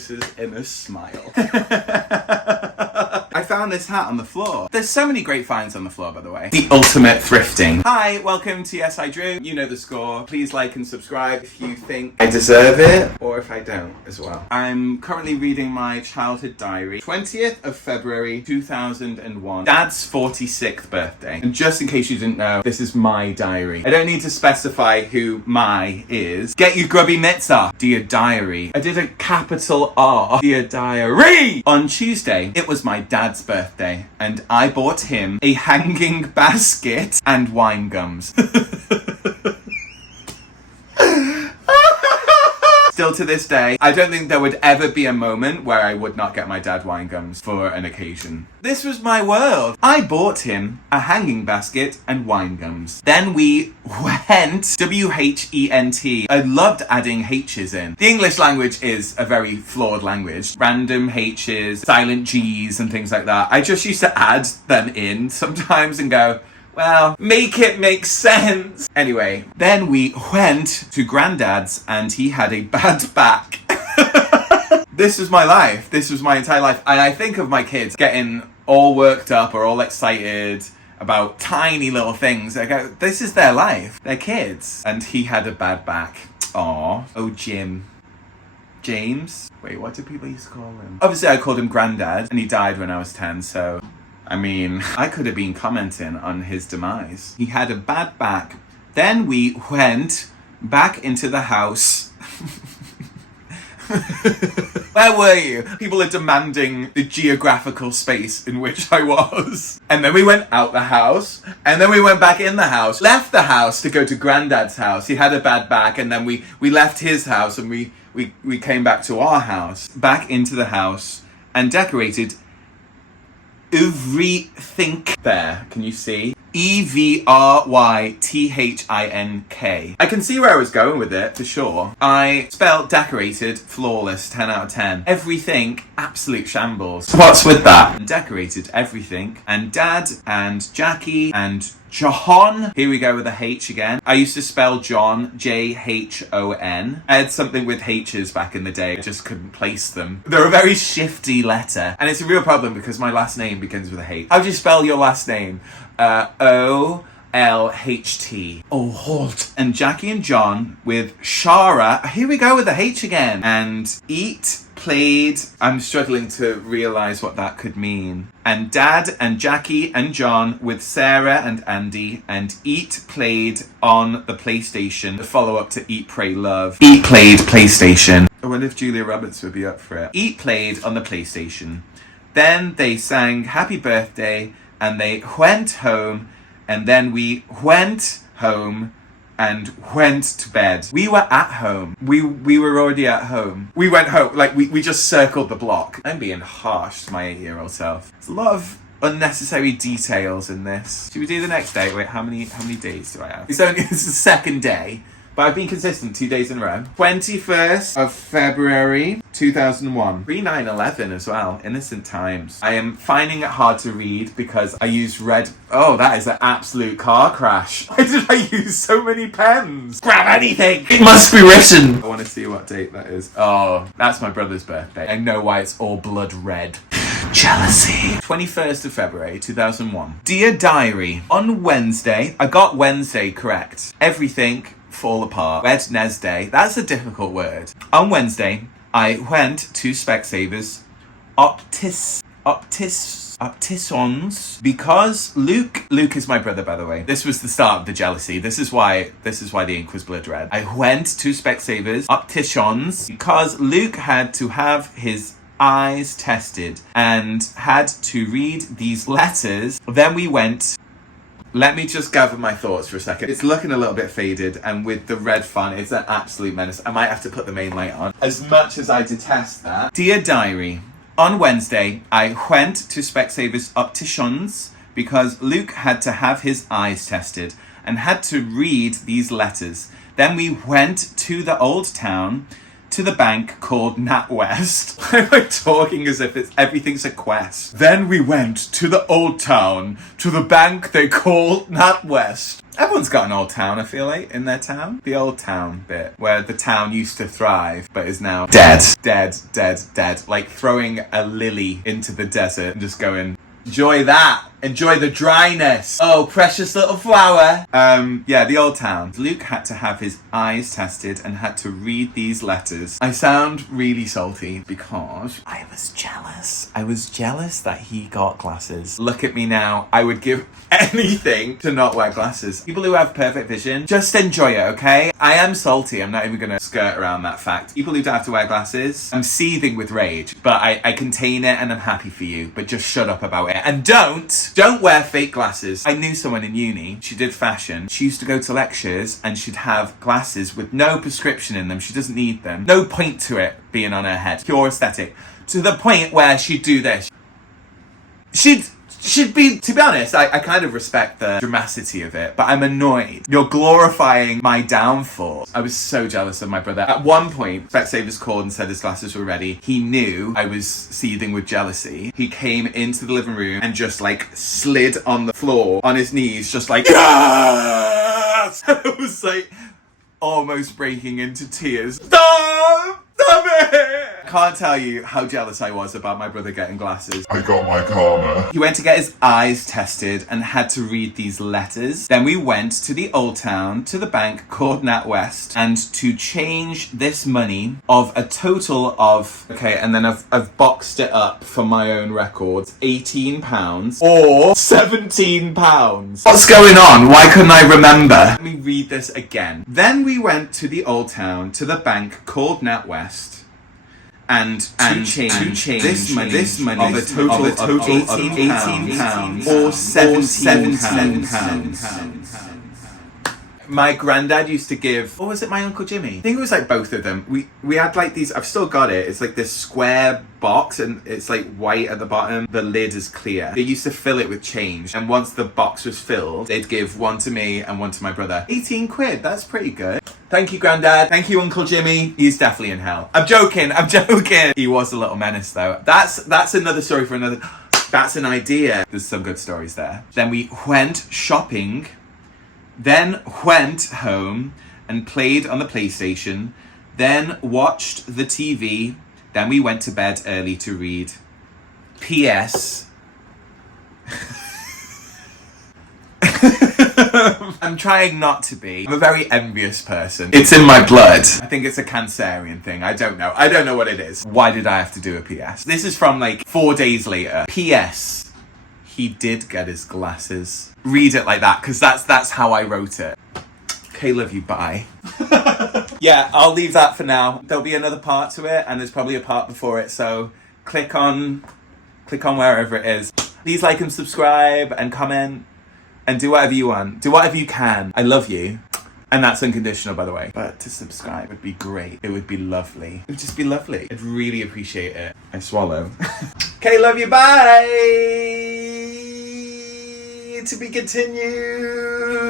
kisses in a smile. I found this hat on the floor. There's so many great finds on the floor, by the way. The ultimate thrifting. Hi, welcome to Yes I Drew. You know the score. Please like and subscribe if you think I deserve it, or if I don't as well. I'm currently reading my childhood diary. 20th of February 2001. Dad's 46th birthday. And just in case you didn't know, this is my diary. I don't need to specify who my is. Get your grubby mitts off. Dear diary. I did a capital R. Dear diary. On Tuesday, it was my dad's birthday, and I bought him a hanging basket and wine gums. Still to this day, I don't think there would ever be a moment where I would not get my dad wine gums for an occasion. This was my world. I bought him a hanging basket and wine gums. Then we went W-H-E-N-T. I loved adding H's in. The English language is a very flawed language. Random H's, silent G's and things like that. I just used to add them in sometimes and go, well, make it make sense. Anyway, then we went to Grandad's and he had a bad back. This was my life. This was my entire life. And I think of my kids getting all worked up or all excited about tiny little things. I go, this is their life. They're kids. And he had a bad back. Aw. Oh, Jim. James? Wait, what do people used to call him? Obviously, I called him Grandad, and he died when I was 10, so... I mean, I could have been commenting on his demise. He had a bad back. Then we went back into the house. Where were you? People are demanding the geographical space in which I was. And then we went out the house. And then we went back in the house. Left the house to go to Grandad's house. He had a bad back. And then we left his house and we came back to our house. Back into the house and decorated everything there. Can you see? Everythink. I can see where I was going with it, for sure. I spelled decorated, flawless, 10 out of 10. Everything, absolute shambles. What's with that? And decorated everything. And Dad and Jackie and John. Here we go with the H again. I used to spell John, J-H-O-N. I had something with H's back in the day. I just couldn't place them. They're a very shifty letter. And it's a real problem because my last name begins with a H. How do you spell your last name? O-L-H-T. Oh, Holt. And Jackie and John with Shara. Here we go with the H again. And eat, played. I'm struggling to realise what that could mean. And Dad and Jackie and John with Sarah and Andy. And eat, played on the PlayStation. The follow-up to Eat, Pray, Love. Eat, played, PlayStation. I wonder if Julia Roberts would be up for it. Eat, played on the PlayStation. Then they sang Happy Birthday. And they went home, and then we went home and went to bed. We were at home. We were already at home. We went home, like we just circled the block. I'm being harsh to my 8-year-old self. There's a lot of unnecessary details in this. Should we do the next day? Wait, how many days do I have? It's the second day. But I've been consistent 2 days in a row. 21st of February 2001. Pre-9/11 as well. Innocent times. I am finding it hard to read because I use red... Oh, that is an absolute car crash. Why did I use so many pens? Grab anything! It must be written! I want to see what date that is. Oh, that's my brother's birthday. I know why it's all blood red. Jealousy. 21st of February 2001. Dear Diary. On Wednesday, I got Wednesday correct. Everything... fall apart. Wednesday. That's a difficult word. On Wednesday, I went to Specsavers Opticians because Luke is my brother, by the way. This was the start of the jealousy. This is why the ink was blood red. I went to Specsavers Opticians because Luke had to have his eyes tested and had to read these letters. Then we went... Let me just gather my thoughts for a second. It's looking a little bit faded, and with the red font, it's an absolute menace. I might have to put the main light on. As much as I detest that. Dear Diary, on Wednesday, I went to Specsavers Opticians because Luke had to have his eyes tested and had to read these letters. Then we went to the old town to the bank called NatWest. Why am I talking as if everything's a quest? Then we went to the old town, to the bank they called NatWest. Everyone's got an old town, I feel like, in their town. The old town bit, where the town used to thrive, but is now dead. Dead, dead, dead. Like throwing a lily into the desert and just going, enjoy that. Enjoy the dryness. Oh, precious little flower. Yeah, the old town. Luke had to have his eyes tested and had to read these letters. I sound really salty because I was jealous. I was jealous that he got glasses. Look at me now. I would give anything to not wear glasses. People who have perfect vision, just enjoy it, okay? I am salty. I'm not even gonna skirt around that fact. People who don't have to wear glasses, I'm seething with rage, but I contain it and I'm happy for you, but just shut up about it. And don't wear fake glasses. I knew someone in uni, she did fashion. She used to go to lectures and she'd have glasses with no prescription in them. She doesn't need them. No point to it being on her head. Pure aesthetic. To the point where she'd do this. She'd be, to be honest, I kind of respect the dramaticity of it, but I'm annoyed. You're glorifying my downfall. I was so jealous of my brother. At one point, Specsavers called and said his glasses were ready. He knew I was seething with jealousy. He came into the living room and just like slid on the floor on his knees, just like, yes! I was like almost breaking into tears. Stop! Stop it! Can't tell you how jealous I was about my brother getting glasses. I got my karma. He went to get his eyes tested and had to read these letters. Then we went to the old town, to the bank called NatWest, and to change this money of a total of, okay, and then I've boxed it up for my own records, £18 or £17. What's going on? Why couldn't I remember? Let me read this again. Then we went to the old town, to the bank called NatWest, and to change this money of a total of £18 or £17. My granddad used to give, or was it my Uncle Jimmy? I think it was like both of them. We had like these, I've still got it. It's like this square box and it's like white at the bottom. The lid is clear. They used to fill it with change. And once the box was filled, they'd give one to me and one to my brother. 18 quid, that's pretty good. Thank you, Granddad. Thank you, Uncle Jimmy. He's definitely in hell. I'm joking. He was a little menace though. That's another story for another, that's an idea. There's some good stories there. Then we went shopping, then went home and played on the PlayStation, then watched the TV, then we went to bed early to read. P.S. I'm trying not to be. I'm a very envious person. It's in my blood. I think it's a Cancerian thing. I don't know what it is. Why did I have to do a PS? This is from like 4 days later. PS. He did get his glasses. Read it like that, because that's how I wrote it. Okay, love you, bye. Yeah, I'll leave that for now. There'll be another part to it, and there's probably a part before it, so click on wherever it is. Please like and subscribe and comment and do whatever you want. Do whatever you can. I love you. And that's unconditional, by the way. But to subscribe would be great. It would be lovely. It would just be lovely. I'd really appreciate it. I swallow. Okay, love you, bye! To be continued.